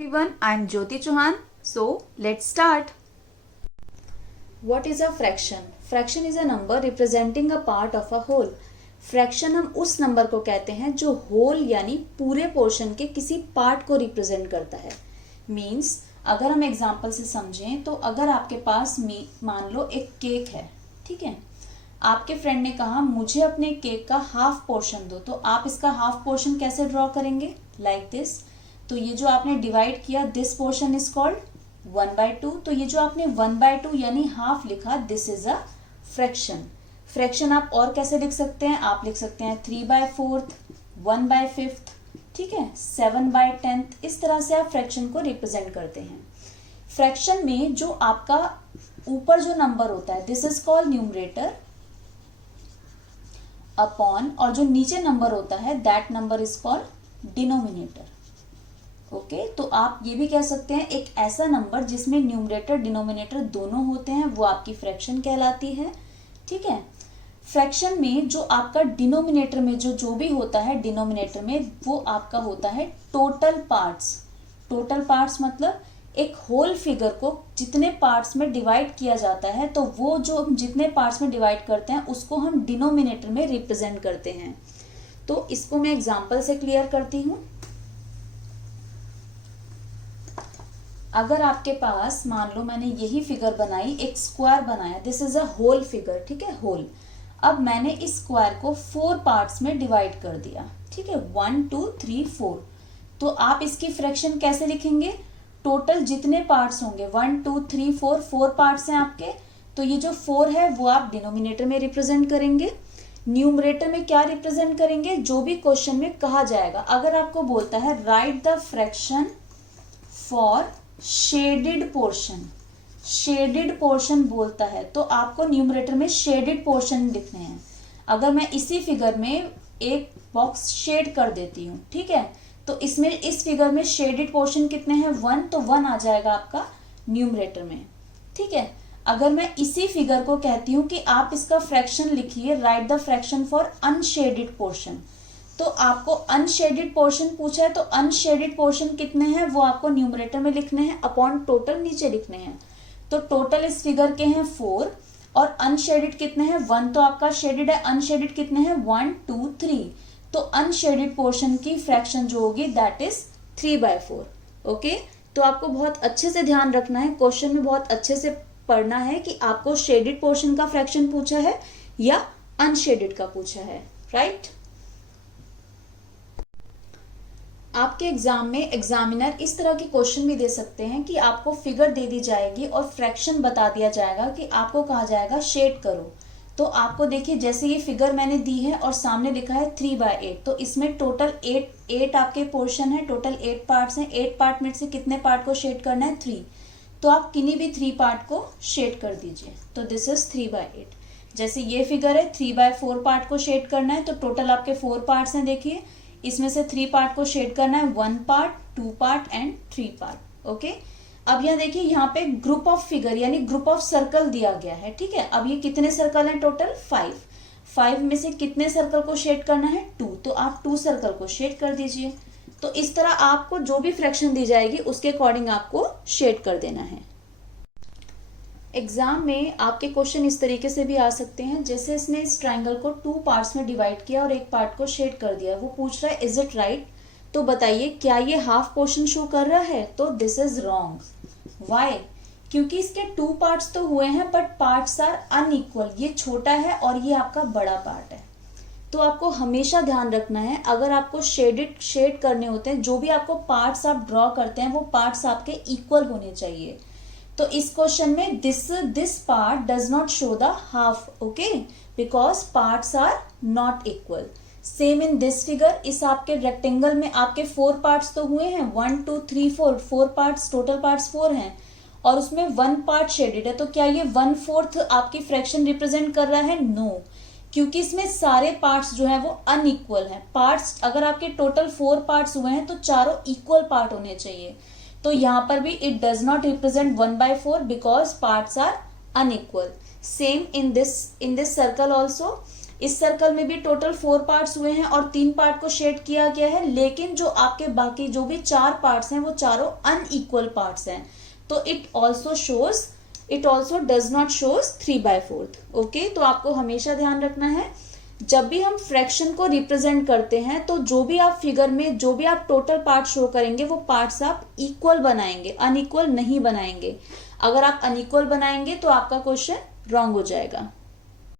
Everyone, I am Jyoti Chauhan. So let's start. What is a fraction? Fraction is a number representing a part of a whole. Fraction हम उस number को कहते हैं जो whole यानी पूरे portion के किसी पार्ट को रिप्रेजेंट करता है. मीन्स अगर हम एग्जाम्पल से समझें तो अगर आपके पास मान लो एक केक है, ठीक है. आपके फ्रेंड ने कहा मुझे अपने केक का हाफ पोर्शन दो, तो आप इसका हाफ पोर्शन कैसे ड्रॉ करेंगे? Like this. तो ये जो आपने डिवाइड किया, दिस पोर्शन इज कॉल्ड 1/2. तो ये जो आपने 1/2 यानी हाफ लिखा, this is a fraction. Fraction आप और कैसे लिख सकते हैं? आप लिख सकते हैं 3/4, 1/5, ठीक है, 7/10. इस तरह से आप फ्रैक्शन को रिप्रेजेंट करते हैं. फ्रैक्शन में जो आपका ऊपर जो नंबर होता है, this is called numerator upon, और जो नीचे नंबर होता है that number is called denominator. Okay, तो आप ये भी कह सकते हैं एक ऐसा नंबर जिसमें न्यूमरेटर डिनोमिनेटर दोनों होते हैं वो आपकी फ्रैक्शन कहलाती है, ठीक है. फ्रैक्शन में जो आपका डिनोमिनेटर में जो भी होता है डिनोमिनेटर में, वो आपका होता है टोटल पार्ट्स. टोटल पार्ट्स मतलब एक होल फिगर को जितने पार्ट्स में डिवाइड किया जाता है, तो वो जो हम जितने पार्ट्स में डिवाइड करते हैं उसको हम डिनोमिनेटर में रिप्रेजेंट करते हैं. तो इसको मैं एग्जांपल से क्लियर करती हूं. अगर आपके पास मान लो मैंने यही फिगर बनाई, एक स्क्वायर बनाया, this is a whole figure, ठीक है, होल. अब मैंने इस स्क्वायर को 4 पार्ट्स में डिवाइड कर दिया, ठीक है, 1 2 3 4. तो आप इसकी फ्रैक्शन कैसे लिखेंगे? टोटल जितने पार्ट्स होंगे 1 2 3 4, 4 पार्ट्स हैं आपके, तो ये जो 4 है वो आप डिनोमिनेटर में रिप्रेजेंट करेंगे. न्यूमरेटर में क्या रिप्रेजेंट करेंगे? जो भी क्वेश्चन में कहा जाएगा. अगर आपको बोलता है right the fraction for shaded portion, shaded portion बोलता है, तो आपको न्यूमरेटर में शेडेड पोर्शन लिखने हैं. अगर मैं इसी फिगर में एक बॉक्स शेड कर देती हूँ, ठीक है, तो इसमें इस फिगर में शेडेड पोर्शन कितने हैं? 1, तो 1 आ जाएगा आपका न्यूमरेटर में, ठीक है. अगर मैं इसी फिगर को कहती हूँ कि आप इसका फ्रैक्शन लिखिए, right the fraction for unshaded portion, तो आपको अनशेडेड पोर्शन पूछा है, तो अनशेडेड पोर्शन कितने हैं वो आपको न्यूमरेटर में लिखने हैं, अपॉन टोटल नीचे लिखने हैं. तो टोटल इस फिगर के हैं 4 और अनशेडेड कितने हैं? 1, तो आपका शेडेड है. अनशेडेड कितने हैं? 1 2 3. तो अनशेडेड पोर्शन की फ्रैक्शन जो होगी दैट इज 3/4. ओके, तो आपको बहुत अच्छे से ध्यान रखना है, क्वेश्चन में बहुत अच्छे से पढ़ना है कि आपको शेडेड पोर्शन का फ्रैक्शन पूछा है या अनशेडेड का पूछा है, राइट. आपके एग्जाम में एग्जामिनर इस तरह के क्वेश्चन भी दे सकते हैं कि आपको फिगर दे दी जाएगी और फ्रैक्शन बता दिया जाएगा कि आपको कहा जाएगा शेड करो. तो आपको देखिए जैसे ये फिगर मैंने दी है और सामने लिखा है 3/8, तो इसमें टोटल 8 आपके पोर्शन है, टोटल 8 पार्ट्स हैं. 8 पार्ट में से कितने पार्ट को शेड करना है? 3. तो आप किन्हीं भी 3 पार्ट को शेड कर दीजिए. तो दिस इज 3/8. जैसे ये फिगर है 3/4 पार्ट को शेड करना है, तो टोटल आपके 4 पार्ट्स हैं. देखिए इसमें से 3 पार्ट को शेड करना है, 1 part, 2 part and 3 part. Okay, अब यहाँ देखिए यहाँ पे ग्रुप ऑफ फिगर यानी ग्रुप ऑफ सर्कल दिया गया है, ठीक है. अब ये कितने सर्कल हैं? टोटल 5 में से कितने सर्कल को शेड करना है? 2. तो आप 2 सर्कल को शेड कर दीजिए. तो इस तरह आपको जो भी फ्रैक्शन दी जाएगी उसके अकॉर्डिंग आपको शेड कर देना है. एग्जाम में आपके क्वेश्चन इस तरीके से भी आ सकते हैं, जैसे इसने इस ट्राइंगल को 2 पार्ट्स में डिवाइड किया और एक पार्ट को शेड कर दिया. वो पूछ रहा है इज इट राइट, तो बताइए क्या ये हाफ पोर्शन शो कर रहा है? तो दिस इज रॉन्ग. व्हाई? क्योंकि इसके 2 पार्ट्स तो हुए हैं बट पार्ट्स आर अनइक्वल. ये छोटा है और ये आपका बड़ा पार्ट है. तो आपको हमेशा ध्यान रखना है अगर आपको शेड करने होते हैं, जो भी आपको पार्ट्स आप ड्रॉ करते हैं वो पार्ट्स आपके इक्वल होने चाहिए. तो इस क्वेश्चन में this part does not show the half, okay, because parts are not equal. Same in this figure, इस आपके रेक्टेंगल में आपके 4 पार्ट्स तो हुए हैं, 1 2 3 4 पार्ट्स, टोटल पार्ट्स 4 हैं और उसमें 1 पार्ट शेडेड है. तो क्या ये 1/4 आपकी फ्रैक्शन रिप्रेजेंट कर रहा है? नो, क्योंकि इसमें सारे पार्ट्स जो है वो अनइक्वल हैं. पार्ट्स अगर आपके टोटल 4 पार्ट्स हुए हैं तो चारों इक्वल पार्ट होने चाहिए. तो यहाँ पर भी it does not represent 1/4 because parts are unequal. Same in this circle also, इस सर्कल में भी टोटल 4 पार्ट्स हुए हैं और 3 पार्ट को शेड किया गया है, लेकिन जो आपके बाकी जो भी 4 पार्ट्स हैं वो चारों अनइक्वल पार्ट्स हैं, तो it also does not shows 3/4। Okay, तो आपको हमेशा ध्यान रखना है जब भी हम फ्रैक्शन को रिप्रेजेंट करते हैं तो जो भी आप फिगर में जो भी आप टोटल पार्ट शो करेंगे वो पार्ट्स आप इक्वल बनाएंगे, अनइक्वल नहीं बनाएंगे। अगर आप अनइक्वल बनाएंगे तो आपका क्वेश्चन रॉन्ग हो जाएगा।